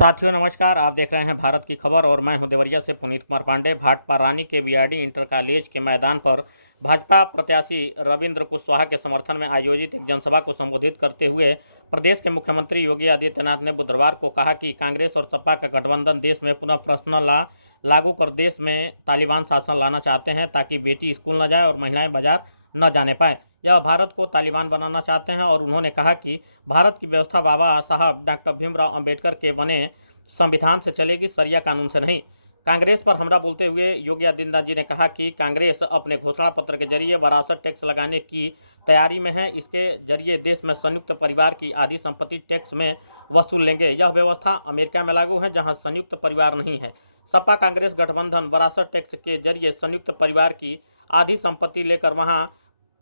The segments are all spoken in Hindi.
साथियों नमस्कार। आप देख रहे हैं भारत की खबर और मैं हूं देवरिया से पुनीत कुमार पांडे। भाटपा रानी के बीआरडी इंटर कॉलेज के मैदान पर भाजपा प्रत्याशी रविंद्र कुशवाहा के समर्थन में आयोजित एक जनसभा को संबोधित करते हुए प्रदेश के मुख्यमंत्री योगी आदित्यनाथ ने बुधवार को कहा कि कांग्रेस और सपा का गठबंधन देश में पुनः पर्सनल लॉ लागू कर देश में तालिबान शासन लाना चाहते हैं ताकि बेटी स्कूल न जाए और महिलाएं बाजार न जाने पाए। यह भारत को तालिबान बनाना चाहते हैं और उन्होंने कहा कि भारत की व्यवस्था बाबा साहब डॉक्टर भीमराव अंबेडकर के बने संविधान से चलेगी, सरिया कानून से नहीं। कांग्रेस पर हमला बोलते हुए योगी आदित्यनाथ जी ने कहा कि कांग्रेस अपने घोषणा पत्र के जरिए विरासत टैक्स लगाने की तैयारी में है। इसके जरिए देश में संयुक्त परिवार की आधी संपत्ति टैक्स में वसूल लेंगे। यह व्यवस्था अमेरिका में लागू है जहां संयुक्त परिवार नहीं है। सपा कांग्रेस गठबंधन विरासत टैक्स के जरिए संयुक्त परिवार की आधी संपत्ति लेकर वहां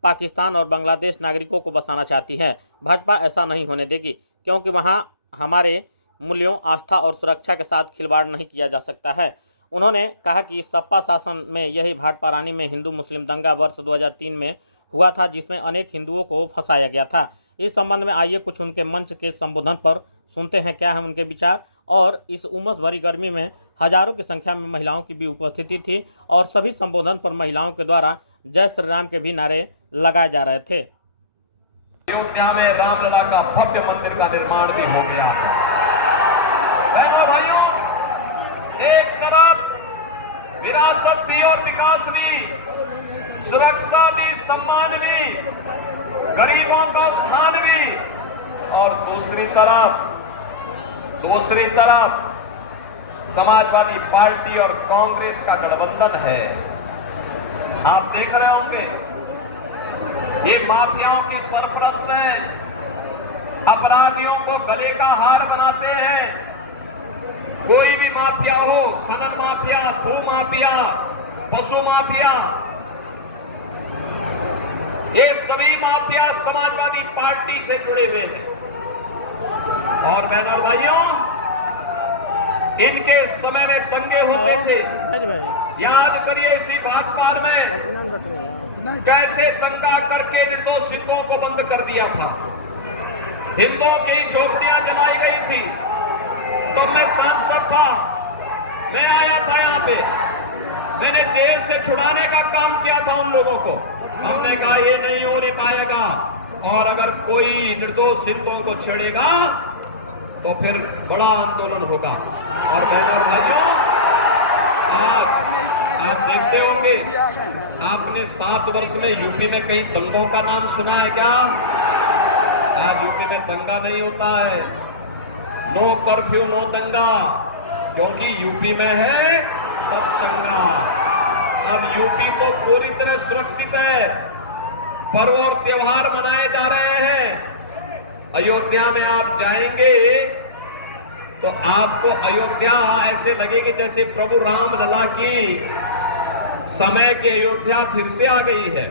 पाकिस्तान और बांग्लादेश नागरिकों को बसाना चाहती है। भाजपा ऐसा नहीं होने देगी क्योंकि वहां हमारे मूल्यों, आस्था और सुरक्षा के साथ खिलवाड़ नहीं किया जा सकता है। उन्होंने कहा कि सपा शासन में यही भाटपा रानी में हिंदू मुस्लिम दंगा वर्ष 2003 में हुआ था जिसमें अनेक हिंदुओं को फंसाया गया था। इस संबंध में आइए कुछ उनके मंच के संबोधन पर सुनते हैं क्या है उनके विचार। और इस उमस भरी गर्मी में हजारों की संख्या में महिलाओं की भी उपस्थिति थी और सभी संबोधन पर महिलाओं के द्वारा जय श्री राम के भी नारे लगाए जा रहे थे। अयोध्या में रामलला का भव्य मंदिर का निर्माण भी हो गया है। बहनों भाइयों, एक तरफ विरासत भी और विकास भी, सुरक्षा भी, सम्मान भी, गरीबों का उत्थान भी, और दूसरी तरफ समाजवादी पार्टी और कांग्रेस का गठबंधन है। आप देख रहे होंगे ये माफियाओं की सरपरस्त हैं, अपराधियों को गले का हार बनाते हैं। कोई भी माफिया हो, खनन माफिया, भू माफिया, पशु माफिया, ये सभी माफिया समाजवादी पार्टी से जुड़े हुए हैं। और बहनों भाइयों, इनके समय में दंगे होते थे। याद करिए इसी भाटपा में कैसे दंगा करके निर्दोष हिंदुओं को बंद कर दिया था। हिंदुओं की झोपड़ियां जलाई गई थी। तो मैं सांसद था, मैं आया था यहाँ पे, मैंने जेल से छुड़ाने का काम किया था उन लोगों को। हमने कहा ये नहीं होने पाएगा और अगर कोई निर्दोष हिंदुओं को छेड़ेगा तो फिर बड़ा आंदोलन होगा। और बहनों भाइयों, आज आप देखते होंगे, आपने 7 वर्ष में यूपी में कहीं दंगों का नाम सुना है क्या? आज यूपी में दंगा नहीं होता है। नो कर्फ्यू नो दंगा, क्योंकि यूपी में है सब चंगा। अब यूपी तो पूरी तरह सुरक्षित है, पर्व और त्योहार मनाए जा रहे हैं। अयोध्या में आप जाएंगे तो आपको अयोध्या ऐसे लगेगी जैसे प्रभु रामलला की समय की अयोध्या फिर से आ गई है।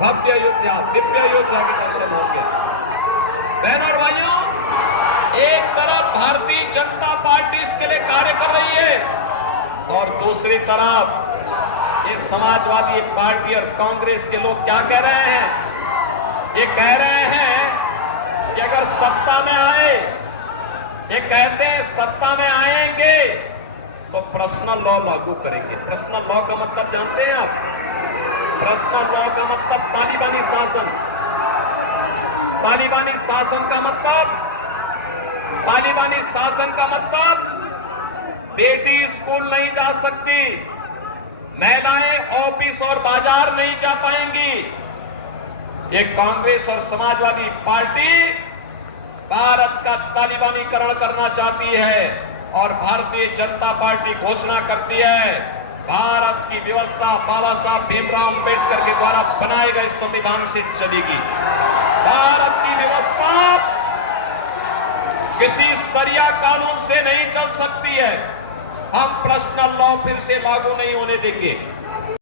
भव्य अयोध्या, दिव्य अयोध्या के दर्शन होंगे। बहनों और भाइयों, एक तरफ भारतीय जनता पार्टी इसके लिए कार्य कर रही है और दूसरी तरफ ये समाजवादी पार्टी और कांग्रेस के लोग क्या कह रहे हैं? ये कह रहे हैं कि अगर सत्ता में आए, ये कहते हैं सत्ता में आएंगे तो पर्सनल लॉ लागू करेंगे। पर्सनल लॉ का मतलब जानते हैं आप? पर्सनल लॉ का मतलब तालिबानी शासन। तालिबानी शासन का मतलब बेटी स्कूल नहीं जा सकती, महिलाएं ऑफिस और बाजार नहीं जा पाएंगी। ये कांग्रेस और समाजवादी पार्टी भारत का तालिबानीकरण करना चाहती है और भारतीय जनता पार्टी घोषणा करती है भारत की व्यवस्था बाबा साहब भीमराव अंबेडकर के द्वारा बनाए गए संविधान से चलेगी। भारत की व्यवस्था किसी सरिया कानून से नहीं चल सकती है। हम पर्सनल लॉ फिर से लागू नहीं होने देंगे।